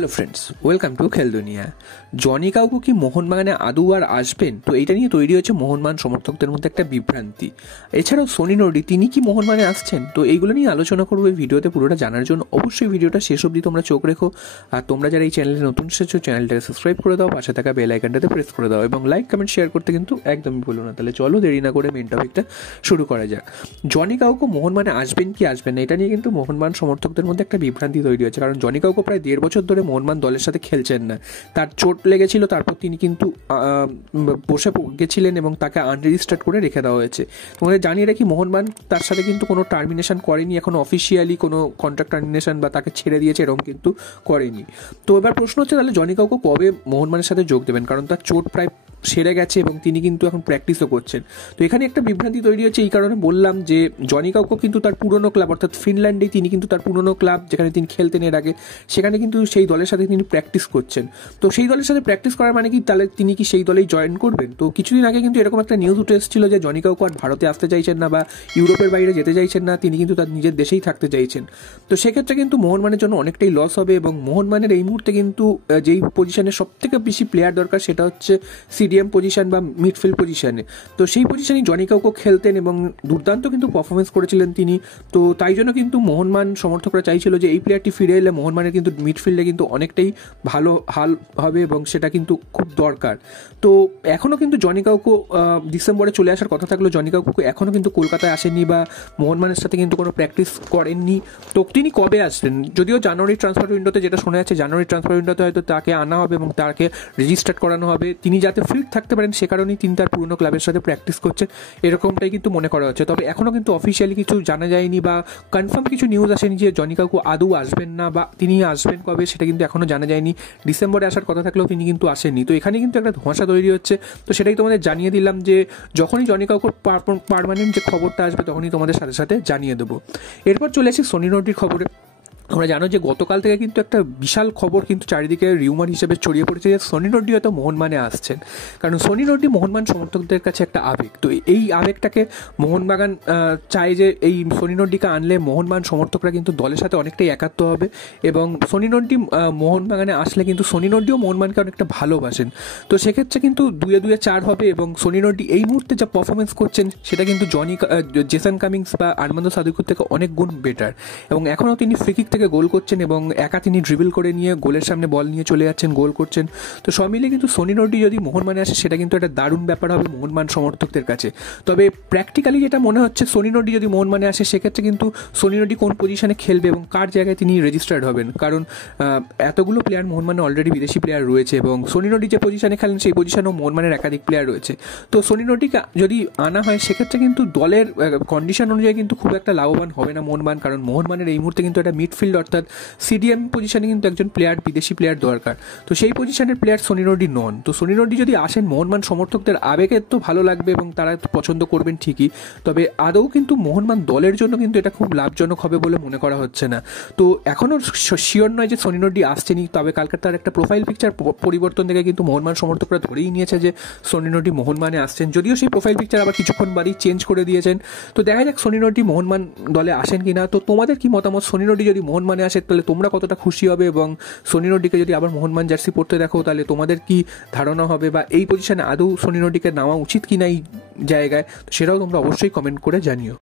Hello friends, welcome to খেল দুনিয়া। Johnny Kauko কি মোহনবাগানে আদৌ আর আসবেন? তো এটা নিয়ে তৈরি হয়েছে মোহনবাগান সমর্থকদের মধ্যে একটা বিভ্রান্তি। এছাড়াও সোনি নর্ডি তিনি কি মোহনবাগানে আসছেন? তো এইগুলো নিয়ে আলোচনা করবো এই ভিডিওতে। পুরোটা জানার জন্য অবশ্যই ভিডিওটা শেষ অবধি তোমরা চোখ রেখো। আর তোমরা যারা এই চ্যানেলে নতুন এসেছো চ্যানেলটাকে সাবস্ক্রাইব করে দাও, পাশে থাকা বেল আইকনটাতে প্রেস করে দাও এবং লাইক কমেন্ট শেয়ার করতে কিন্তু একদমই ভুলো না। তাহলে চলো দেরি না করে মেন টপিকটা শুরু করা যাক। জনি কাউকো মোহনবাগানে আসবেন কি আসবেন না, এটা নিয়ে কিন্তু মোহনবাগান সমর্থকদের মধ্যে একটা বিভ্রান্তি তৈরি হয়েছে। কারণ জনি কাউকো প্রায় 1.5 বছর ধরে মোহনবাগান দলের সাথে খেলছেন না। তার চোট লেগেছিল, তারপর তিনি কিন্তু বসে গেছিলেন এবং তাকে আনরেজিস্টার্ড করে রেখে দেওয়া হয়েছে। তোমাদের জানিয়ে রাখি, মোহনবাগান তার সাথে কিন্তু কোনো টার্মিনেশন করেনি, এখনো অফিসিয়ালি কোনো কন্ট্রাক্ট টার্মিনেশন বা তাকে ছেড়ে দিয়েছে এরকম কিন্তু করেনি। তো এবার প্রশ্ন হচ্ছে তাহলে জনি কাউকো কবে মোহনবাগানের সাথে যোগ দেবেন? কারণ তার চোট প্রায় সেরে গেছে এবং তিনি কিন্তু এখন প্র্যাকটিসও করছেন। তো এখানে একটা বিভ্রান্তি তৈরি হচ্ছে, এই কারণে বললাম যে জনি কাউকো কিন্তু তার পুরনো ক্লাব অর্থাৎ ফিনল্যান্ডে তিনি কিন্তু তার পুরনো ক্লাব যেখানে তিনি খেলতেন এর আগে, সেখানে কিন্তু সেই দলের সাথে তিনি প্র্যাকটিস করছেন। তো সেই দলের সাথে প্র্যাকটিস করার মানে কি তাহলে তিনি কি সেই দলেই জয়েন করবেন? তো কিছুদিন আগে কিন্তু এরকম একটা নিউজ উঠে এসেছিল যে জনি কাউকো আর ভারতে আসতে চাইছেন না বা ইউরোপের বাইরে যেতে চাইছেন না, তিনি কিন্তু তার নিজের দেশেই থাকতে চাইছেন। তো সেক্ষেত্রে কিন্তু মোহনবাগানের জন্য অনেকটাই লস হবে এবং মোহনবাগানের এই মুহূর্তে কিন্তু যেই পজিশনে সব থেকে বেশি প্লেয়ার দরকার সেটা হচ্ছে সিডিএম পজিশন বা মিডফিল্ড পজিশনে। তো সেই পজিশনেই জনি কাউকো খেলতেন এবং দুর্দান্ত কিন্তু পারফরমেন্স করেছিলেন তিনি। তো তাই জন্য কিন্তু মোহনবাগান সমর্থকরা চাইছিল যে এই প্লেয়ারটি ফিরে এলে মোহনবাগানের কিন্তু মিডফিল্ডে কিন্তু অনেকটাই ভালো হাল হবে এবং সেটা কিন্তু খুব দরকার। তো এখনও কিন্তু জনি কাউকো ডিসেম্বরে চলে আসার কথা থাকলেও জনি কাউকো এখনও কিন্তু কলকাতায় আসেননি বা মোহনবাগানের সাথে কিন্তু কোনো প্র্যাকটিস করেননি। তো তিনি কবে আসবেন? যদিও জানুয়ারি ট্রান্সফার উইন্ডোতে যেটা শোনা যাচ্ছে, জানুয়ারি ট্রান্সফার উইন্ডোতে হয়তো তাকে আনা হবে এবং তাকে রেজিস্টার্ড করানো হবে। তিনি যাতে ফিট থাকতে পারেন সে কারণেই তিনি তার পুরনো ক্লাবের সাথে প্র্যাকটিস করছেন, এরকমটাই কিন্তু মনে করা হচ্ছে। তবে এখনও কিন্তু অফিসিয়ালি কিছু জানা যায়নি বা কনফার্ম কিছু নিউজ আসেনি যে জনি কাউকো আদৌ আসবেন না বা তিনি আসবেন কবে সেটা কিন্তু এখনও জানা যায়নি। ডিসেম্বরে আসার কথা থাকলেও তিনি কিন্তু আসেননি। তো এখানে কিন্তু একটা ধোঁয়াশা তৈরি হচ্ছে। তো সেটাই তোমাদের জানিয়ে দিলাম যে যখনই জনি কাউকোর পার্মানেন্ট যে খবরটা আসবে তখনই তোমাদের সাথে সাথে জানিয়ে দেবো। এরপর চলে আসি সোনি নর্ডির খবরে। তোমরা জানো যে গতকাল থেকে কিন্তু একটা বিশাল খবর কিন্তু চারিদিকে রিউমার হিসেবে ছড়িয়ে পড়েছে যে সোনি নর্ডি হয়তো মোহনবাগানে আসছেন। কারণ সোনি নর্ডি মোহনবাগান সমর্থকদের কাছে একটা আবেগ। তো এই আবেগটাকে মোহনবাগান চায় যে এই সোনি নর্ডিকে আনলে মোহনবাগান সমর্থকরা কিন্তু দলের সাথে অনেকটাই একাত্ম হবে এবং সোনি নর্ডি মোহনবাগানে আসলে কিন্তু সোনি নর্ডিও মোহনবাগানকে অনেকটা ভালোবাসেন। তো সেক্ষেত্রে কিন্তু 2-2 4 হবে এবং সোনি নর্ডি এই মুহূর্তে যা পারফরমেন্স করছেন সেটা কিন্তু জেসন কামিংস বা আর্মান্দো সাদিকুর থেকে অনেক গুণ বেটার এবং এখনও তিনি ফ্রিকিক থেকে গোল করছেন এবং একা তিনি ড্রিবল করে নিয়ে গোলের সামনে বল নিয়ে চলে যাচ্ছেন, গোল করছেন। তো সব মিলে কিন্তু সোনি নর্ডি যদি মোহনবাগানে আসে সেটা কিন্তু একটা দারুণ ব্যাপার হবে মোহনবাগান সমর্থকদের কাছে। তবে প্র্যাকটিক্যালি যেটা মনে হচ্ছে, সোনি নর্ডি যদি মোহনবাগানে আসে সেক্ষেত্রে কিন্তু সোনি নর্ডি কোন পজিশনে খেলবে এবং কার জায়গায় তিনি রেজিস্টার্ড হবেন, কারণ এতগুলো প্লেয়ার মোহনবাগানে অলরেডি বিদেশি প্লেয়ার রয়েছে এবং সোনি নর্ডি যে পজিশনে খেলেন সেই পজিশনেও মোহনবাগানের একাধিক প্লেয়ার রয়েছে। তো সোনি নর্ডিকে যদি আনা হয় সেক্ষেত্রে কিন্তু দলের কন্ডিশন অনুযায়ী কিন্তু খুব একটা লাভবান হবে না মোহনবাগান, কারণ মোহনবাগানের এই মুহূর্তে কিন্তু একটা মিডফিল্ড অর্থাৎ সিডিএম পজিশনে কিন্তু একজন প্লেয়ার, বিদেশি প্লেয়ার দরকার। তো সেই পজিশনের প্লেয়ার সোনি নর্ডি নন। তো সোনি নর্ডি যদি আসেন মোহনবাগান সমর্থকদের আবেগে তো ভালো লাগবে এবং তারা পছন্দ করবেন ঠিকই, তবে আদৌ কিন্তু মোহনবাগান দলের জন্য কিন্তু এটা খুব লাভজনক হবে বলে মনে করা হচ্ছে না। তো এখনও শিওর নয় যে সোনি নর্ডি আসছেনই, তবে কালকে তার একটা প্রোফাইল পিকচার পরিবর্তন থেকে কিন্তু মোহনবাগান সমর্থকরা ধরেই নিয়েছে যে সোনি নর্ডি মোহনবাগানে আসছেন, যদিও সেই প্রোফাইল পিকচার আবার কিছুক্ষণ বাদেই চেঞ্জ করে দিয়েছেন। তো দেখা যাক সোনি নর্ডি মোহনবাগান দলে আসেন কিনা। তো তোমাদের কি মতামত? সোনি নর্ডি যদি মোহনবাগানে আসে তাহলে তোমরা কতটা খুশি হবে এবং সোনি নর্ডিকে যদি আবার মোহনবাগান জার্সি পড়তে দেখো তাহলে তোমাদের কি ধারণা হবে বা এই পজিশনে আদৌ সোনি নর্ডিকে নেওয়া উচিত কিনা এই জায়গায়, তো সেটাও তোমরা অবশ্যই কমেন্ট করে জানিও।